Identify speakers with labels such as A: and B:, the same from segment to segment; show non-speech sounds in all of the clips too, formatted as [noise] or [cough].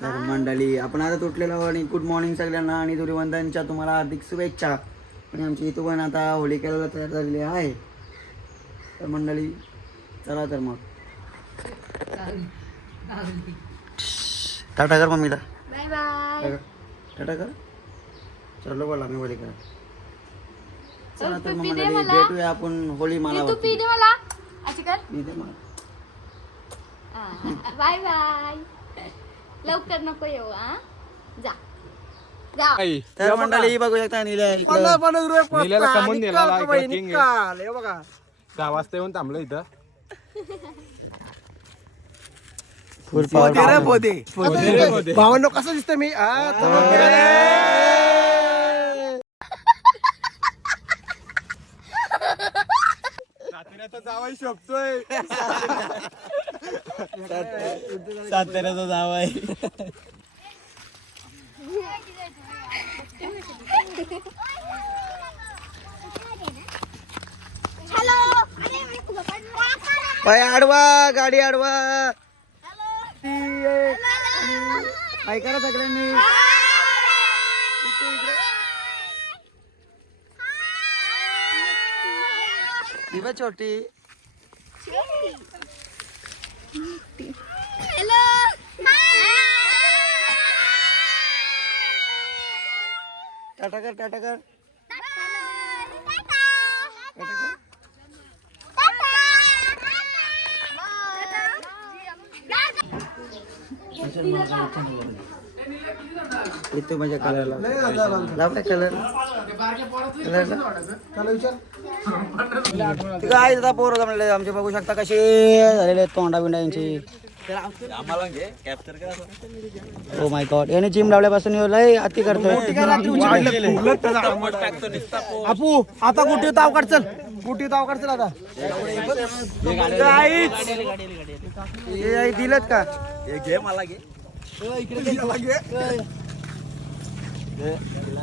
A: तर मंडळी आपण आता तुटलेलो आणि गुड मॉर्निंग सगळ्यांना आणि धुरीवंतांच्या तुम्हाला हार्दिक शुभेच्छा. आणि आमची इथं पण आता होळी खेळायला तयार झालेली आहे. तर मंडळी चला तर मग. टाटा कर मम्मीला.
B: बाय बाय
A: टाटा कर. चलो बोला मी होळी करा चला तर मग मंडळी. भेटूया आपण होळी मला.
B: बाय बाय लवकर नको येऊ हा? जा. जा.
A: तर मंडळी बघू शकता निल्या इकडं.
C: निलेला कमवून दिला इकडं king आहे. सहा वाजता येऊन थांबलो इथं.
A: फुल पॉवर
D: भावांनो कसं दिसतं मी? आ, तर
C: साताऱ्याचा जावाई शोभतोय. [laughs]
A: साताऱ्याचा जाव आहे.
B: हॅलो.
A: पाय आडवा गाडी आडवा. काय करा सगळ्यांनी. छोटी.
B: हॅलो
A: टाटा कर टाटा कर. येतो माझ्या कलरला लाव काय कलर काय दादा पोरं जमले आमचे बघू शकता कसे झालेले आहेत तोंडा बिंडा यांची. ओ माय गॉड याने जिम लावल्यापासून लय अति करतोय.
D: आपू आता कुठे ताव काढ चल. कुठे ताव काढ चल आता.
A: हे आई दिलत का?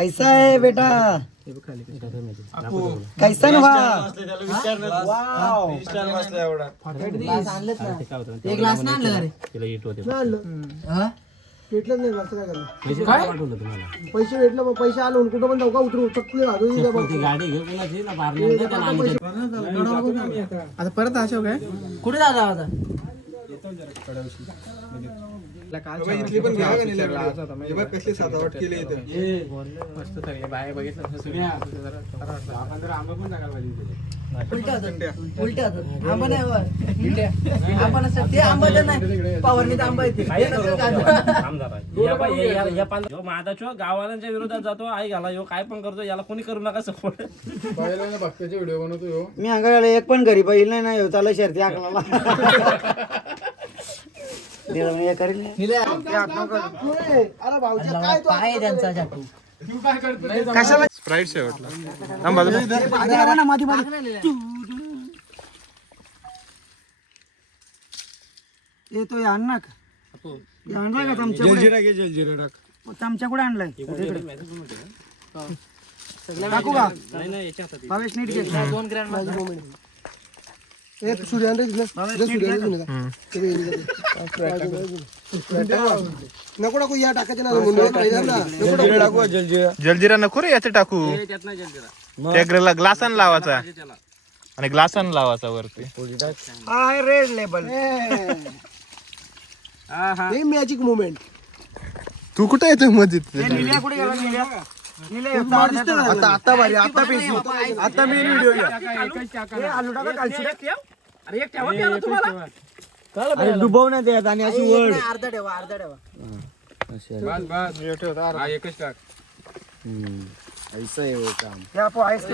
A: कैसा है बेटा? कैसा ना एक ग्लास ना आणलं रे
D: भेटलं नाही काय करणार पैसे भेटलं मग पैसे आलो कुठं पण जाऊ का उतरू चकले आता? परत अशोक आहे
A: कुठे जाता आता
D: इथली पण घ्या कसली साधावट केली इथे?
A: उलट्या होतात उलट्या. होतात आंबा नाही वर. आंबा नसतं. ते आंबा तर नाही. पावरनीचा आंबा येते. [laughs]
E: माझा गावाल्यांच्या विरोधात जातो. आई घाला यो काय पण करतो याला कोणी करू नका सपोर्ट.
D: भक्ताचे व्हिडिओ बनवतो
A: मी अंगाला एक पण घरी पाहिलं नाही नाही चालू शर्ती आकलाला हे? करील
D: अरे भाऊच्या काय
A: पाय त्यांचा जातो कशाला?
C: स्प्राईट शेवटला थांब बाजूला.
A: येतो आणणार का हे। आणलाय का। चमच्या चमच्या कुठे? आणलाय? टाकू का? भावेश नीट घे दोन ग्रँड
D: नको टाकू। या टाकायचे ना टाकू
C: जलजिरा। नको रे याचे टाकू। त्या ग्लासान लावायचा आणि ग्लासान लावायचा वरती.
A: हा आहे रेड लेबल.
D: हे मॅजिक मुवमेंट
C: तू कुठे येतोय मधीत?
D: आता आता भारी आता पेसी आता मेन व्हिडिओ
A: अरे डुबवण्यात येत आणि अशी वड अर्धा ठेवा अर्धा ठेवा.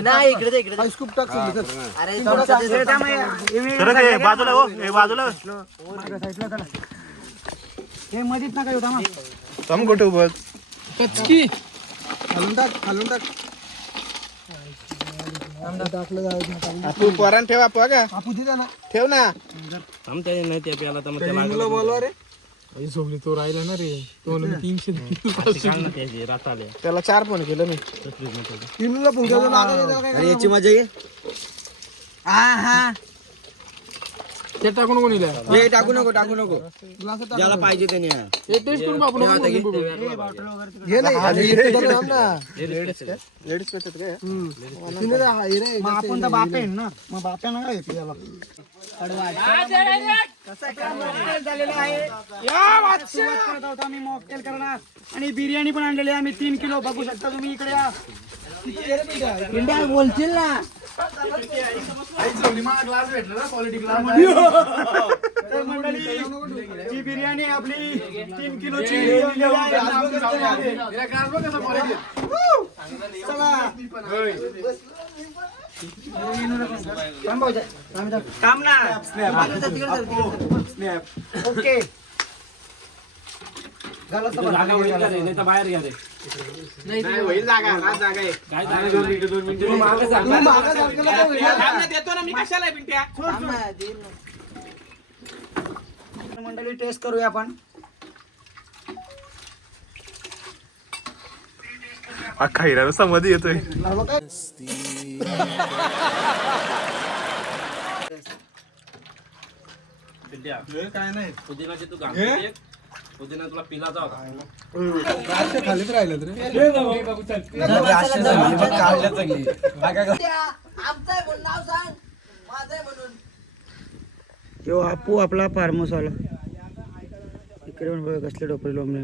A: नाही इकडे इकडे
D: टाक.
A: अरे त्यामुळे हे
C: बाजूला हो हे बाजूला
A: मागं साईडला चला. हे मधीच नका येऊ थांबा.
C: थांब कुठे उभं
D: कचकी खालून टाक खालून टाक. टाकलं जायचं
C: तू पोरान ठेवा बघा
D: कापू दे ना
C: ठेव ना.
E: थांब ते नाही ते प्याला तर मग त्याला
D: हिंगला बोलवा रे. झोपली तो राहिला ना रे. तो तीनशे
E: काढ ना त्याची रात आले.
C: त्याला चार फोन केलं मी.
D: काय
A: अरे याची मजा घे हा हा.
D: ते टाकून कोणी
A: हे टाकू नको टाकू नको. ज्याला पाहिजे त्याने. आणा.
D: टेस्ट करून बापू घे नाही ना ना.
C: लेडीज पेटत काय
D: हम्म. तिने हा- हे
A: आपण तर बाप आहे ना. मग बाप्यानं काय आणि बिर्याणी पण आणलेली आहे. आम्ही तीन किलो बघू शकता. तुम्ही इकडे या. इंडिया बोलशील ना. तर मंडळी जी बिर्याणी आपली तीन किलोची. थांब ना ओके झालं
E: बाहेर घ्या रे.
C: नाही होईल जागा हा जागा आहे. थांब ना, देतो ना मी कशाला आहे पिंट्या.
A: मंडळी टेस्ट करूया आपण.
C: अख्खा हिरा येतोय.
D: काय?
C: नाही
E: पुदिनाची तू घाल एक. पुदिना तुला पिलाचा होता
D: रातच्या खालीच राहिलं रे.
A: यो आपू आपला फार्मस आला इकडे पण बघा कसले डोपरे लोंबले